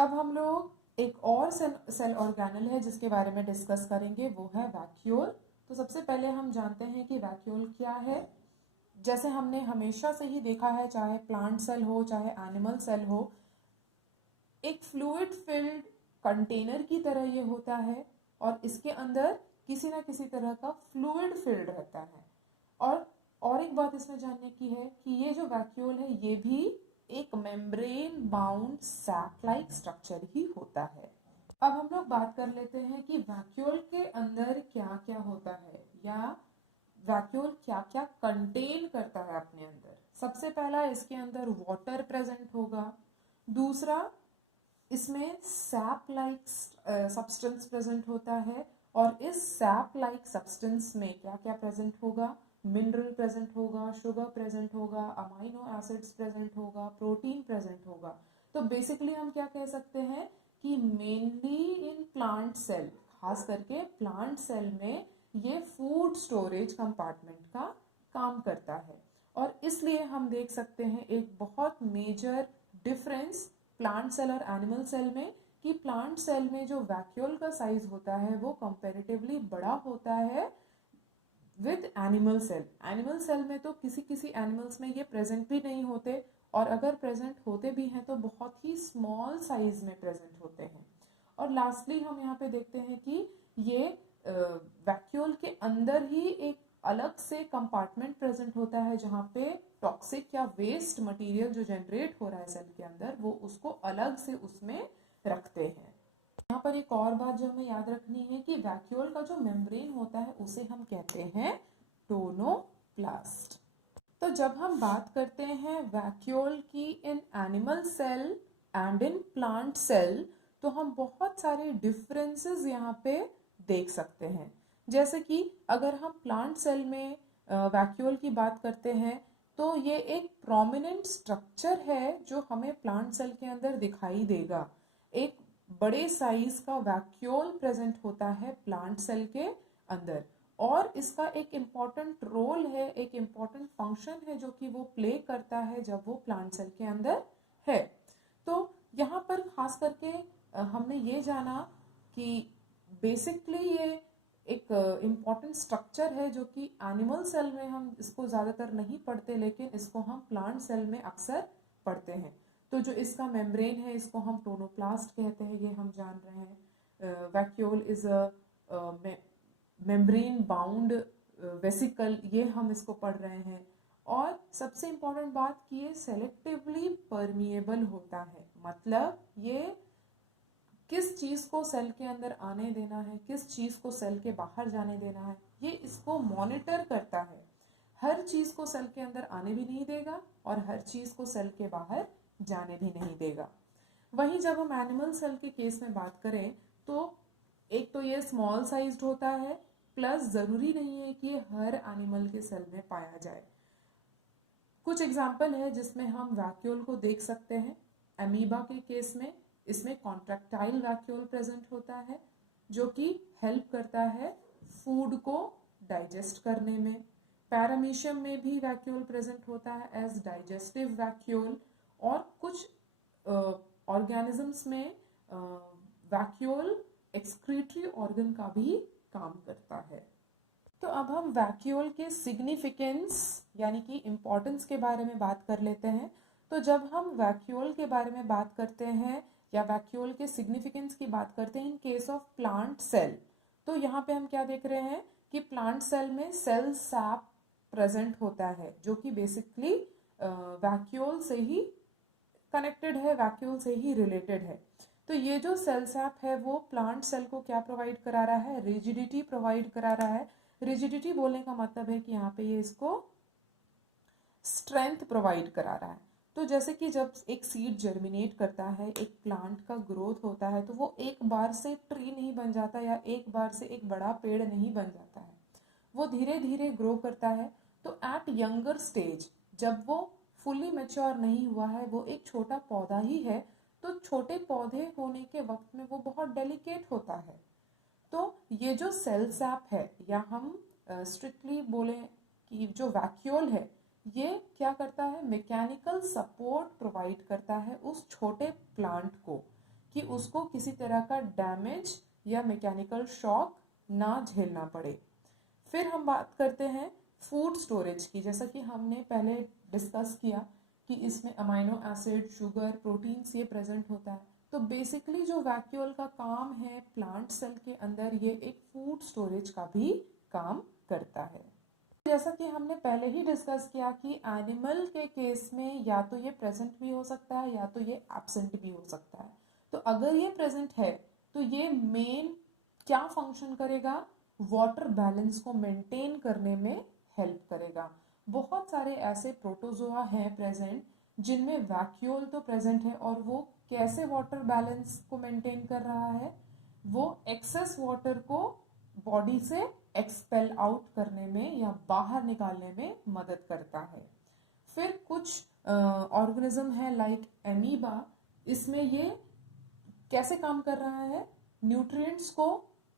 अब हम लोग एक और सेल ऑर्गेनल है जिसके बारे में डिस्कस करेंगे, वो है वैक्यूल। तो सबसे पहले हम जानते हैं कि वैक्यूल क्या है। जैसे हमने हमेशा से ही देखा है, चाहे प्लांट सेल हो चाहे एनिमल सेल हो, एक फ्लूइड फिल्ड कंटेनर की तरह ये होता है और इसके अंदर किसी ना किसी तरह का फ्लूइड फिल्ड रहता है। और एक बात इसमें जानने की है कि ये जो वैक्यूल है ये भी एक membrane bound sac like structure ही होता है। अब हम लोग बात कर लेते हैं कि वैक्यूल के अंदर क्या क्या होता है या वैक्यूल क्या क्या कंटेन करता है अपने अंदर। सबसे पहला, इसके अंदर वाटर प्रेजेंट होगा। दूसरा, इसमें सैप लाइक सब्सटेंस प्रेजेंट होता है और इस सैप लाइक सब्सटेंस में क्या क्या प्रेजेंट होगा, मिनरल प्रेजेंट होगा, शुगर प्रेजेंट होगा, अमाइनो एसिड्स प्रेजेंट होगा, प्रोटीन प्रेजेंट होगा। तो बेसिकली हम क्या कह सकते हैं कि मेनली इन प्लांट सेल, खास करके प्लांट सेल में ये फूड स्टोरेज कंपार्टमेंट का काम करता है। और इसलिए हम देख सकते हैं एक बहुत मेजर डिफरेंस प्लांट सेल और एनिमल सेल में, कि प्लांट सेल में जो वैक्यूल का साइज होता है वो कंपैरेटिवली बड़ा होता है with animal cell. Animal cell में तो किसी किसी एनिमल्स में ये प्रेजेंट भी नहीं होते, और अगर प्रेजेंट होते भी हैं तो बहुत ही स्मॉल साइज में प्रेजेंट होते हैं। और लास्टली हम यहाँ पे देखते हैं कि ये वैक्यूल के अंदर ही एक अलग से कंपार्टमेंट प्रेजेंट होता है जहाँ पे टॉक्सिक या वेस्ट मटेरियल जो जनरेट हो रहा है सेल के अंदर वो उसको अलग से उसमें रखते हैं। यहाँ पर एक और बात जो हमें याद रखनी है कि वैक्यूल का जो मेम्ब्रेन होता है उसे हम कहते हैं टोनोप्लास्ट। तो जब हम बात करते हैं वैक्यूल की in animal cell and in plant cell, तो हम बहुत सारे डिफरेंसेस यहाँ पे देख सकते हैं। जैसे कि अगर हम प्लांट सेल में वैक्यूल की बात करते हैं तो ये एक प्रोमिनेंट स्ट्रक्चर है जो हमें प्लांट सेल के अंदर दिखाई देगा। एक बड़े साइज का वैक्यूल प्रेजेंट होता है प्लांट सेल के अंदर, और इसका एक इम्पॉर्टेंट रोल है, एक इम्पॉर्टेंट फंक्शन है जो कि वो प्ले करता है जब वो प्लांट सेल के अंदर है। तो यहाँ पर खास करके हमने ये जाना कि बेसिकली ये एक इम्पॉर्टेंट स्ट्रक्चर है जो कि एनिमल सेल में हम इसको ज़्यादातर नहीं पढ़ते, लेकिन इसको हम प्लांट सेल में अक्सर पढ़ते हैं। तो जो इसका मेम्ब्रेन है इसको हम टोनोप्लास्ट कहते हैं, ये हम जान रहे हैं। Vacuole is a membrane bound vesicle, ये हम इसको पढ़ रहे हैं। और सबसे इम्पॉर्टेंट बात कि ये सेलेक्टिवली परमिएबल होता है, मतलब ये किस चीज़ को सेल के अंदर आने देना है, किस चीज़ को सेल के बाहर जाने देना है, ये इसको मॉनिटर करता है। हर चीज़ को सेल के अंदर आने भी नहीं देगा और हर चीज़ को सेल के बाहर जाने भी नहीं देगा। वहीं जब हम एनिमल सेल के केस में बात करें तो एक तो ये स्मॉल साइज्ड होता है, प्लस ज़रूरी नहीं है कि ये हर एनिमल के सेल में पाया जाए। कुछ एग्जाम्पल है जिसमें हम वैक्यूल को देख सकते हैं। अमीबा के केस में इसमें कॉन्ट्रैक्टाइल वैक्यूल प्रेजेंट होता है जो कि हेल्प करता है फूड को डाइजेस्ट करने में। पैरामीशियम में भी वैक्यूल प्रेजेंट होता है एज डाइजेस्टिव वैक्यूल। और कुछ ऑर्गेनिजम्स में वैक्यूल एक्सक्रीटरी ऑर्गन का भी काम करता है। तो अब हम वैक्यूल के सिग्निफिकेंस यानी कि इम्पोर्टेंस के बारे में बात कर लेते हैं। तो जब हम वैक्यूल के बारे में बात करते हैं या वैक्यूल के सिग्निफिकेंस की बात करते हैं in case of plant cell, तो यहाँ पे हम क्या देख रहे हैं कि प्लांट सेल में सेल सैप प्रेजेंट होता है जो कि बेसिकली वैक्यूल से ही कनेक्टेड है, वैक्यूल से ही रिलेटेड है। तो ये जो सेल सैप है वो प्लांट सेल को क्या प्रोवाइड करा रहा है, रिजिडिटी प्रोवाइड करा रहा है। रिजिडिटी बोलने का मतलब है कि यहाँ पे ये इसको स्ट्रेंथ प्रोवाइड करा रहा है। तो जैसे कि जब एक सीड जर्मिनेट करता है, एक प्लांट का ग्रोथ होता है, तो वो एक बार से ट्री नहीं बन जाता या एक बार से एक बड़ा पेड़ नहीं बन जाता है, वो धीरे धीरे ग्रो करता है। तो एट यंगर स्टेज जब वो फुली मैच्योर नहीं हुआ है, वो एक छोटा पौधा ही है, तो छोटे पौधे होने के वक्त में वो बहुत डेलिकेट होता है। तो ये जो सेल सैप है या हम स्ट्रिक्टली बोले कि जो वैक्यूल है, ये क्या करता है, मैकेनिकल सपोर्ट प्रोवाइड करता है उस छोटे प्लांट को कि उसको किसी तरह का डैमेज या मैकेनिकल शॉक ना झेलना पड़े। फिर हम बात करते हैं फूड स्टोरेज की। जैसा कि हमने पहले डिस्कस किया कि इसमें अमाइनो एसिड, शुगर, प्रोटीन्स ये प्रेजेंट होता है। तो बेसिकली जो वैक्यूल का काम है प्लांट सेल के अंदर, ये एक फूड स्टोरेज का भी काम करता है। जैसा कि हमने पहले ही डिस्कस किया कि एनिमल के केस में या तो ये प्रेजेंट भी हो सकता है या तो ये एब्सेंट भी हो सकता है। तो अगर ये प्रेजेंट है तो ये मेन क्या फंक्शन करेगा, वाटर बैलेंस को मेंटेन करने में हेल्प करेगा। बहुत सारे ऐसे प्रोटोजोआ हैं प्रेजेंट जिनमें वैक्यूल तो प्रेजेंट है, और वो कैसे वाटर बैलेंस को मेंटेन कर रहा है, वो एक्सेस वाटर को बॉडी से एक्सपेल आउट करने में या बाहर निकालने में मदद करता है। फिर कुछ ऑर्गेनिज्म है लाइक एमीबा, इसमें ये कैसे काम कर रहा है, न्यूट्रिएंट्स को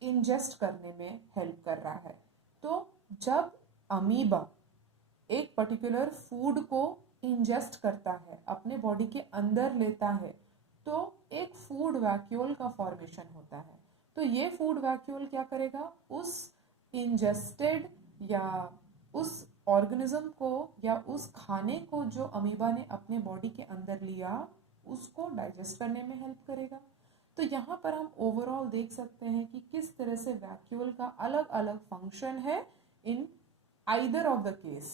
इंजेस्ट करने में हेल्प कर रहा है। तो जब अमीबा एक पर्टिकुलर फूड को इंजेस्ट करता है, अपने बॉडी के अंदर लेता है, तो एक फूड वैक्यूल का फॉर्मेशन होता है। तो ये फूड वैक्यूल क्या करेगा, उस इंजेस्टेड या उस ऑर्गेनिज्म को या उस खाने को जो अमीबा ने अपने बॉडी के अंदर लिया, उसको डाइजेस्ट करने में हेल्प करेगा। तो यहाँ पर हम ओवरऑल देख सकते हैं कि किस तरह से वैक्यूल का अलग अलग फंक्शन है in either of the case.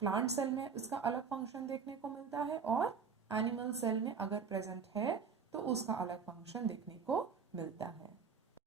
Plant cell में इसका अलग फंक्शन देखने को मिलता है, और एनिमल सेल में अगर प्रेजेंट है तो उसका अलग फंक्शन देखने को मिलता है।